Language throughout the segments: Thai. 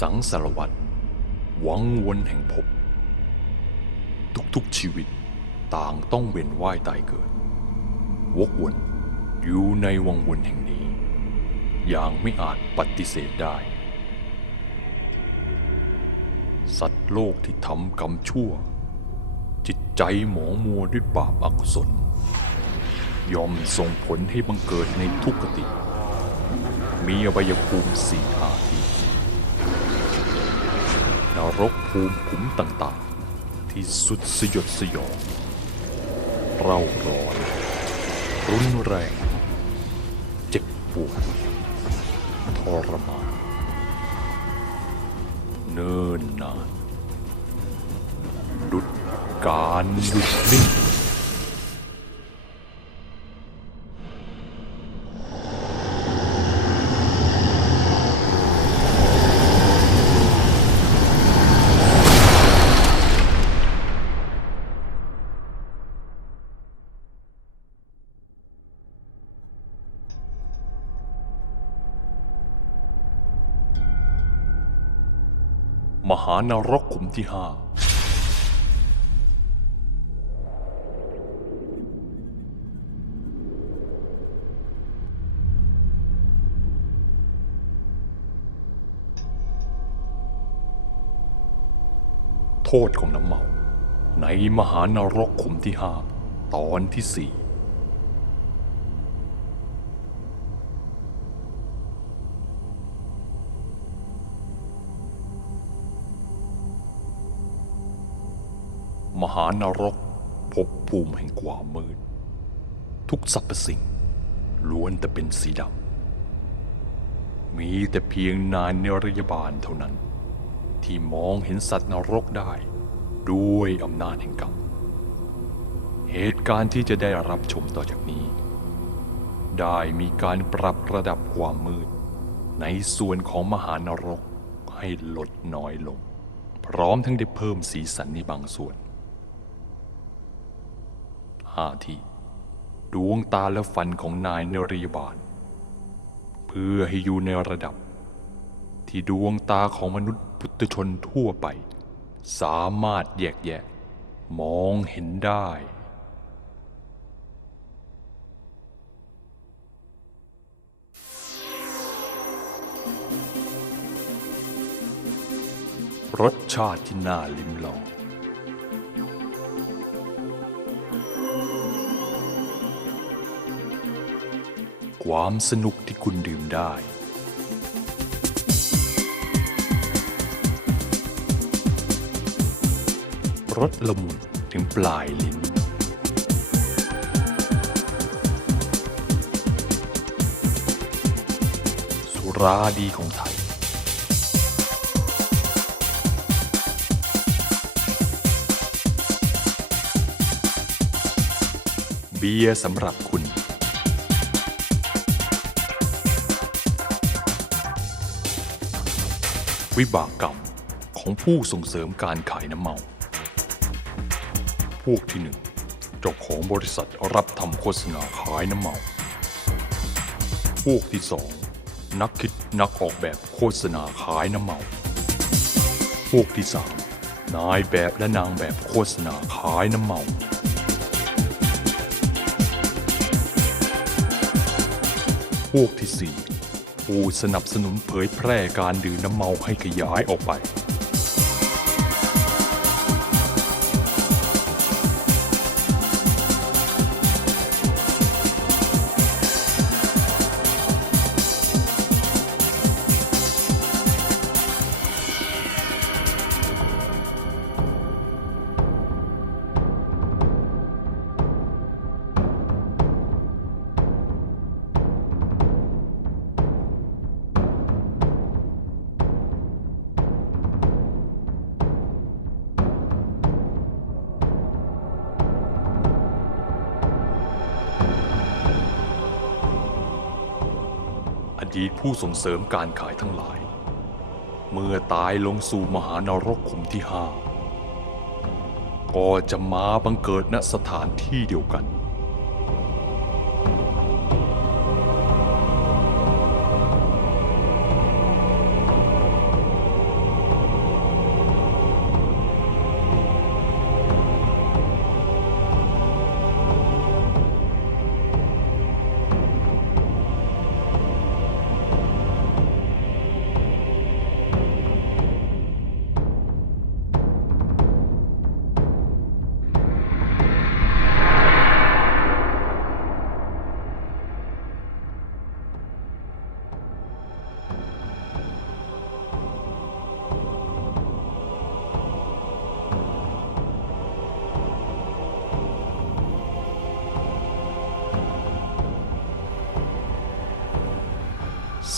สังสารวัตรวังวนแห่งภพทุกๆชีวิตต่างต้องเวียนว่ายตายเกิด วกวนอยู่ในวังวนแห่งนี้ อย่างไม่อาจปฏิเสธได้ สัตว์โลกที่ทำกรรมชั่ว จิตใจหมองมัวด้วยบาปอกุศลยอมส่งผลให้บังเกิดในทุกขติ มีอวัยภูมิสี่อาทิ นรกภูมิขุมต่างๆ ที่สุดสยดสยองเร่าร้อน รุนแรง เจ็บปวดทรมานเนิ่นนานดุดการหยุดนิ่ง มหานรกขุมที่ห้าโทษของน้ำเมา ในมหานรกขุมที่ห้าตอนที่สี่ มหานรกภพภูมิแห่งความมืด ทุกสรรพสิ่ง ล้วนแต่เป็นสีดำ มีแต่เพียงนายเนรยบาลเท่านั้น ที่มองเห็นสัตว์นรกได้ ด้วยอำนาจแห่งกรรม เหตุการณ์ที่จะได้รับชมต่อจากนี้ ได้มีการปรับระดับความมืด ในส่วนของมหานรกให้ลดน้อยลง พร้อมทั้งได้เพิ่มสีสันในบางส่วน ห้าทีดวงตาและฟันของนายนรีบาลเพื่อให้อยู่ในระดับ ที่ดวงตาของมนุษย์ปุถุชนทั่วไป สามารถแยกแยะ มองเห็นได้ รสชาติที่น่าลิ้มลอง ความสนุกที่คุณดื่มได้ รสละมุนถึงปลายลิ้น สุราดีของไทย เบียร์สำหรับคุณ วิบากกรรมของผู้ส่งเสริมการขายน้ำเมา พวกที่หนึ่งเจ้าของบริษัทรับทำโฆษณาขายน้ำเมา พวกที่สองนักคิดนักออกแบบโฆษณาขายน้ำเมา พวกที่สามนายแบบและนางแบบโฆษณาขายน้ำเมาพวกที่สี่ ผู้สนับสนุนเผยแพร่การดื่มน้ำเมาให้ขยายออกไป ดีตผู้ส่งเสริมการขายทั้งหลาย เมื่อตายลงสู่มหานรกขุมที่ห้าก็จะมาบังเกิดณสถานที่เดียวกัน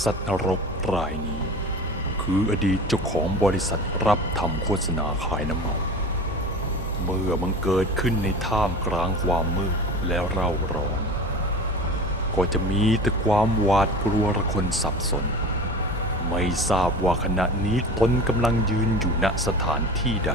สัตว์นรกรายนี้ คืออดีตเจ้าของบริษัทรับทำโฆษณาขายน้ำเมา เมื่อมันเกิดขึ้นในท่ามกลางความมืดและเร่าร้อน ก็จะมีแต่ความหวาดกลัวระคนสับสน ไม่ทราบว่าขณะนี้ตนกำลังยืนอยู่ณสถานที่ใด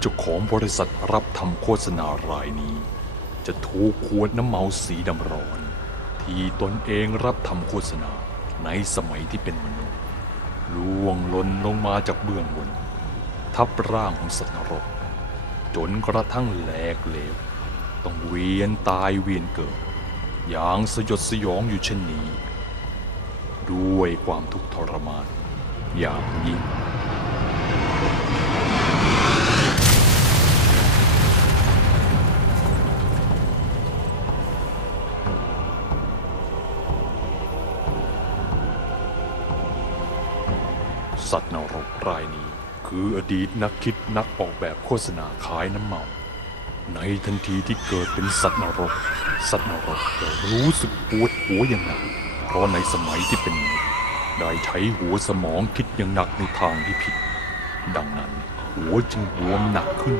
เจ้าของบริษัทรับทำโฆษณารายนี้ จะถูกขวดน้ำเมาสีดำร้อน ที่ตนเองรับทำโฆษณาในสมัยที่เป็นมนุษย์ล่วงหล่นลงมาจากเบื้องบน ทับร่างของสัตว์นรก จนกระทั่งแหลกเหลว ต้องเวียนตายเวียนเกิด อย่างสยดสยองอยู่เช่นนี้ ด้วยความทุกข์ทรมานอย่างยิ่ง สัตว์นรกรายนี้ คืออดีตนักคิดนักออกแบบโฆษณาขายน้ำเมา ในทันทีที่เกิดเป็นสัตว์นรก สัตว์นรกจะรู้สึกปวดหัวอย่างหนัก เพราะในสมัยที่เป็นมนุษย์ได้ใช้หัวสมองคิดอย่างหนักในทางที่ผิด ดังนั้นหัวจึงบวมหนักขึ้น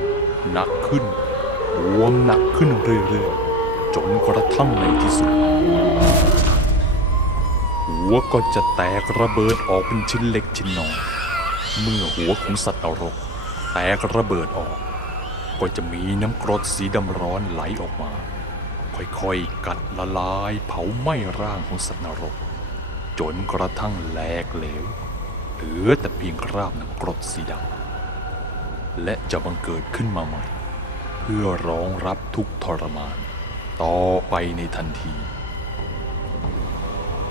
หนักขึ้นบวมหนักขึ้นเรื่อยๆจนกระทั่งในที่สุด หัวก็จะแตกระเบิดออกเป็นชิ้นเล็กชิ้นน้อย เมื่อหัวของสัตว์นรก แตกระเบิดออก ก็จะมีน้ำกรดสีดำร้อนไหลออกมา ค่อยๆ กัดละลายเผาไหม้ร่างของสัตว์นรก จนกระทั่งแหลกเหลว เหลือแต่เพียงคราบน้ำกรดสีดำ และจะบังเกิดขึ้นมาใหม่ เพื่อรองรับทุกทรมาน ต่อไปในทันที